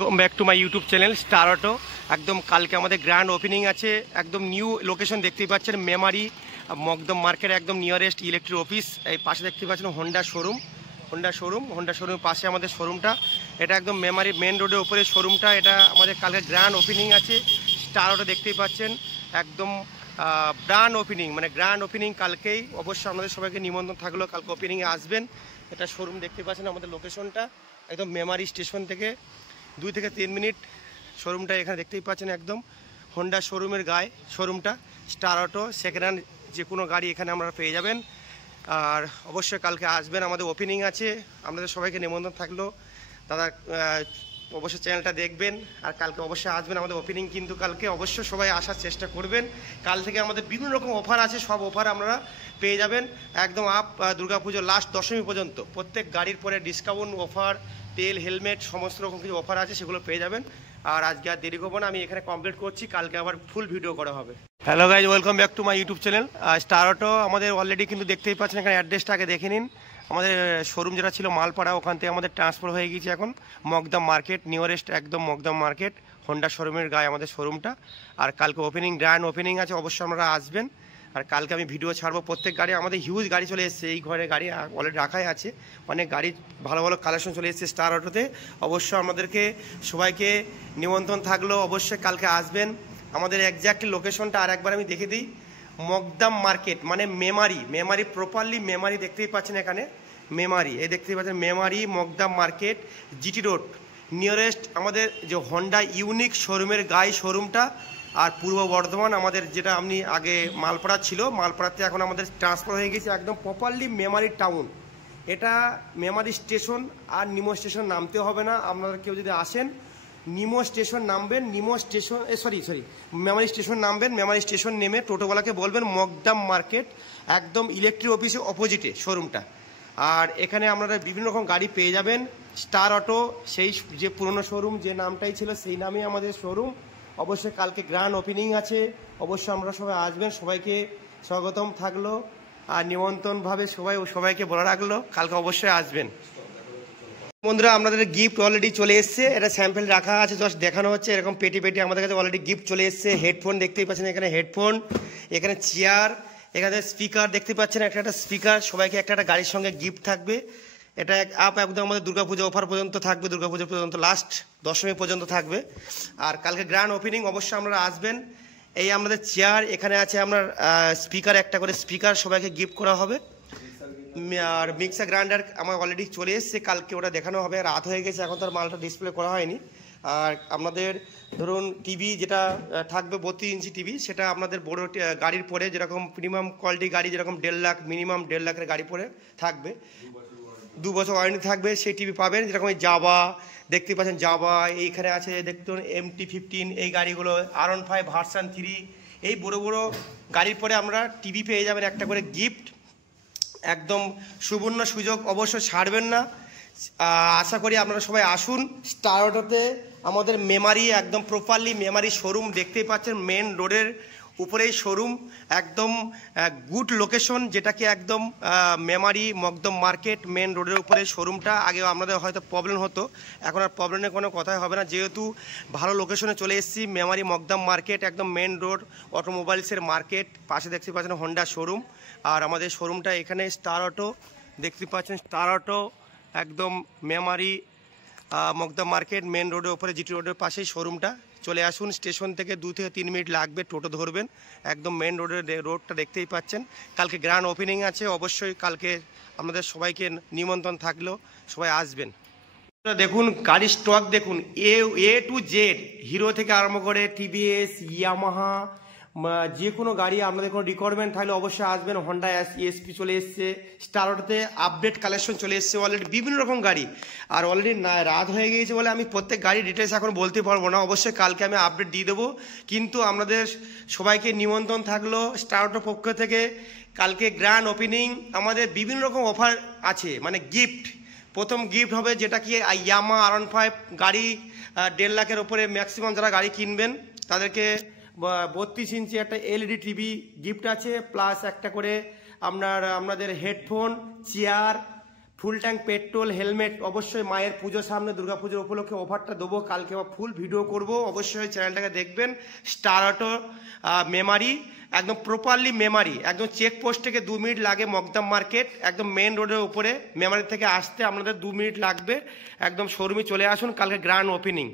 Welcome back to my YouTube channel star auto. একদম কালকে আমাদের গ্র্যান্ড ওপেনিং আছে। একদম নিউ লোকেশন দেখতেই পাচ্ছেন, মেমারি মকদম মার্কেট একদম নিয়ারেস্ট ইলেকট্রিক অফিস। এই পাশে দেখতে পাচ্ছেন হোন্ডা শোরুমের পাশে আমাদের শোরুমটা। এটা একদম মেমারি মেন রোডের উপরে শোরুমটা। এটা আমাদের কালকে গ্র্যান্ড ওপেনিং আছে। স্টার অটো দেখতেই পাচ্ছেন একদম গ্র্যান্ড ওপেনিং কালকেই। অবশ্যই আমাদের সবাইকে নিমন্ত্রণ থাকলো, কালকে ওপেনিংয়ে আসবেন। এটা শোরুম দেখতে পাচ্ছেন আমাদের লোকেশনটা একদম মেমারি স্টেশন থেকে 2 থেকে 3 মিনিট। শোরুমটা এখানে দেখতেই পাচ্ছেন একদম হোন্ডা শোরুমের গায়ে শোরুমটা। স্টার অটো সেকেন্ড হ্যান্ড যে কোনো গাড়ি এখানে আমরা পেয়ে যাবেন। আর অবশ্যই কালকে আসবেন, আমাদের ওপেনিং আছে। আপনাদের সবাইকে নিমন্ত্রণ থাকলো দাদা, অবশ্যই চ্যানেলটা দেখবেন আর কালকে অবশ্যই আসবেন আমাদের ওপেনিং। কিন্তু কালকে অবশ্যই সবাই আসার চেষ্টা করবেন। কাল থেকে আমাদের বিভিন্ন রকম অফার আছে, সব অফার আপনারা পেয়ে যাবেন একদম দুর্গাপুজো লাস্ট দশমী পর্যন্ত। প্রত্যেক গাড়ির পরে ডিসকাউন্ট অফার, তেল, হেলমেট সমস্ত রকম কিছু অফার আছে, সেগুলো পেয়ে যাবেন। আর আজকে আর দেরি করবো না, আমি এখানে কমপ্লিট করছি, কালকে আবার ফুল ভিডিও করা হবে। Hello guys, welcome back to my YouTube channel star auto. আমাদের অলরেডি কিন্তু দেখতেই পাচ্ছেন, এখানে অ্যাড্রেসটা আগে দেখে নিন। আমাদের শোরুম যেটা ছিল মালপাড়া, ওখান থেকে আমাদের ট্রান্সফার হয়ে গিয়েছে এখন মকদম মার্কেট, নিয়ারেস্ট একদম মকদম মার্কেট হোন্ডা শোরুমের গায়ে আমাদের শোরুমটা। আর কালকে ওপেনিং, গ্র্যান্ড ওপেনিং আছে, অবশ্যই আপনারা আসবেন। আর কালকে আমি ভিডিও ছাড়বো প্রত্যেক গাড়ি। আমাদের হিউজ গাড়ি চলে এসেছে, এই ঘরে গাড়ি অলরেডি রাখাই আছে, অনেক গাড়ি ভালো ভালো কালেকশন চলে এসেছে স্টার অটোতে। অবশ্যই আমাদেরকে সবাইকে নিমন্ত্রণ থাকলো, অবশ্যই কালকে আসবেন। আমাদের একজ্যাক্ট লোকেশনটা আর একবার আমি দেখে দিই, মকদম মার্কেট মানে মেমারি প্রপারলি মেমারি দেখতেই পাচ্ছেন এখানে মেমারি, এই দেখতেই পাচ্ছেন Memari Makdam market GT road nearest আমাদের যে হোন্ডা ইউনিক শোরুমের গায়ে শোরুমটা। আর পূর্ব বর্ধমান আমাদের যেটা আপনি আগে মালপাড়া ছিল, মালপাড়াতে এখন আমাদের ট্রান্সফার হয়ে গেছে একদম প্রপারলি মেমারি টাউন। এটা মেমারি স্টেশন, আর নিমো স্টেশন নামতে হবে না। আপনারা কেউ যদি আসেন নিমো স্টেশন নামবেন, মেমারি স্টেশন নামবেন। মেমারি স্টেশন নেমে টোটোওয়ালাকে বলবেন মকদম মার্কেট একদম ইলেকট্রিক অফিসের অপোজিটে শোরুমটা। আর এখানে আপনারা বিভিন্ন রকম গাড়ি পেয়ে যাবেন। স্টার অটো সেই যে পুরনো শোরুম, যে নামটাই ছিল সেই নামেই আমাদের শোরুম। অবশ্যই কালকে গ্র্যান্ড ওপেনিং আছে, অবশ্যই আমরা সবাই আসবেন। সবাইকে স্বাগতম থাকলো আর নিমন্ত্রণভাবে সবাইকে বলে রাখলো, কালকে অবশ্যই আসবেন। বন্ধুরা, আপনাদের গিফট অলরেডি চলে এসছে, এটা স্যাম্পল রাখা আছে, জাস্ট দেখানো হচ্ছে। এরকম পেটি আমাদের কাছে অলরেডি গিফট চলে এসছে। হেডফোন দেখতেই পাচ্ছেন, এখানে হেডফোন, এখানে চেয়ার, এখানে স্পিকার দেখতে পাচ্ছেন, একটা স্পিকার। সবাইকে একটা গাড়ির সঙ্গে গিফট থাকবে। এটা একদম আমাদের দুর্গাপুজো অফার পর্যন্ত থাকবে, দুর্গাপুজো পর্যন্ত লাস্ট দশমী পর্যন্ত থাকবে। আর কালকে গ্র্যান্ড ওপেনিং, অবশ্যই আপনারা আসবেন। এই আমাদের চেয়ার, এখানে আছে আপনার স্পিকার, একটা করে স্পিকার সবাইকে গিফট করা হবে। আর মিক্সার গ্রাইন্ডার আমার অলরেডি চলে এসছে, কালকে ওটা দেখানো হবে। রাত হয়ে গেছে, এখন তার মালটা ডিসপ্লে করা হয়নি। আর আপনাদের ধরুন টিভি যেটা থাকবে 32 ইঞ্চি টিভি, সেটা আপনাদের বড় গাড়ির পরে যেরকম প্রিমিয়াম কোয়ালিটি গাড়ি যেরকম 1.5 লাখ, মিনিমাম 1.5 লাখের গাড়ি পরে থাকবে, 2 বছর ওয়ারেন্টি থাকবে, সেই টিভি পাবেন। যেরকম জাভা দেখতে পাচ্ছেন, জাভা এইখানে আছে, দেখুন MT-15, এই গাড়িগুলো R15 ভার্সন 3, এই বড় বড় গাড়ির পরে আমরা টিভি পেয়ে যাবেন একটা করে গিফট। একদম সুবর্ণ সুযোগ, অবশ্যই ছাড়বেন না। আশা করি আপনারা সবাই আসুন স্টার অটোতে। আমাদের মেমারি একদম প্রপারলি মেমারি শোরুম দেখতেই পাচ্ছেন, মেন রোডের উপরেই শোরুম, একদম গুড লোকেশন, যেটাকে একদম মেমারি মকদম মার্কেট মেন রোডের উপরে শোরুমটা। আগে আমাদের হয়তো প্রবলেম হতো, এখন আর প্রবলেমের কোনো কথাই হবে না, যেহেতু ভালো লোকেশনে চলে এসেছি। মেমারি মকদম মার্কেট একদম মেন রোড, অটোমোবাইলসের মার্কেট, পাশে দেখতে পাচ্ছেন হোন্ডা শোরুম। আর আমাদের শোরুমটা এখানে স্টার অটো দেখতে পাচ্ছেন, স্টার অটো একদম মেমারি মকদম মার্কেট মেন রোডের উপরে জিটি রোডের পাশেই শোরুমটা। চলে আসুন, স্টেশন থেকে 2 থেকে 3 মিনিট লাগবে, টোটো ধরবেন, একদম মেন রোডটা দেখতেই পাচ্ছেন। কালকে গ্র্যান্ড ওপেনিং আছে, অবশ্যই কালকে আপনাদের সবাইকে নিমন্ত্রণ থাকলেও সবাই আসবেন। দেখুন গাড়ির স্টক দেখুন, এ টু জেড, হিরো থেকে আরম্ভ করে টিভিএস, ইয়ামাহা, যে কোনো গাড়ি আপনাদের কোনো রিকোয়ারমেন্ট থাকলে অবশ্যই আসবেন। হোন্ডা ESP চলে এসছে, স্টার অটোতে আপডেট কালেকশন চলে এসছে অলরেডি, বিভিন্ন রকম গাড়ি। আর অলরেডি রাত হয়ে গিয়েছে বলে আমি প্রত্যেক গাড়ি ডিটেলস এখন বলতে পারবো না, অবশ্যই কালকে আমি আপডেট দিয়ে দেবো। কিন্তু আপনাদের সবাইকে নিমন্ত্রণ থাকলো স্টার অটোর পক্ষ থেকে। কালকে গ্র্যান্ড ওপেনিং, আমাদের বিভিন্ন রকম অফার আছে, মানে গিফট। প্রথম গিফট হবে যেটা কি ইয়ামাহা R15 গাড়ি 1.5 লাখের ওপরে ম্যাক্সিমাম যারা গাড়ি কিনবেন তাদেরকে 32 ইঞ্চি একটা LED টিভি গিফট আছে, প্লাস একটা করে আপনাদের headphone, chair, full tank petrol, helmet. অবশ্যই মায়ের পুজোর সামনে, দুর্গাপুজোর উপলক্ষে অফারটা দেবো, কালকে ফুল ভিডিও করব, অবশ্যই চ্যানেলটাকে দেখবেন। স্টার অটো মেমারি, একদম প্রপারলি মেমারি, একদম চেকপোস্ট থেকে 2 মিনিট লাগে, মকদম মার্কেট একদম মেন রোডের উপরে। মেমারি থেকে আসতে আপনাদের 2 মিনিট লাগবে, একদম শোরুমে চলে আসুন, কালকে গ্র্যান্ড ওপেনিং।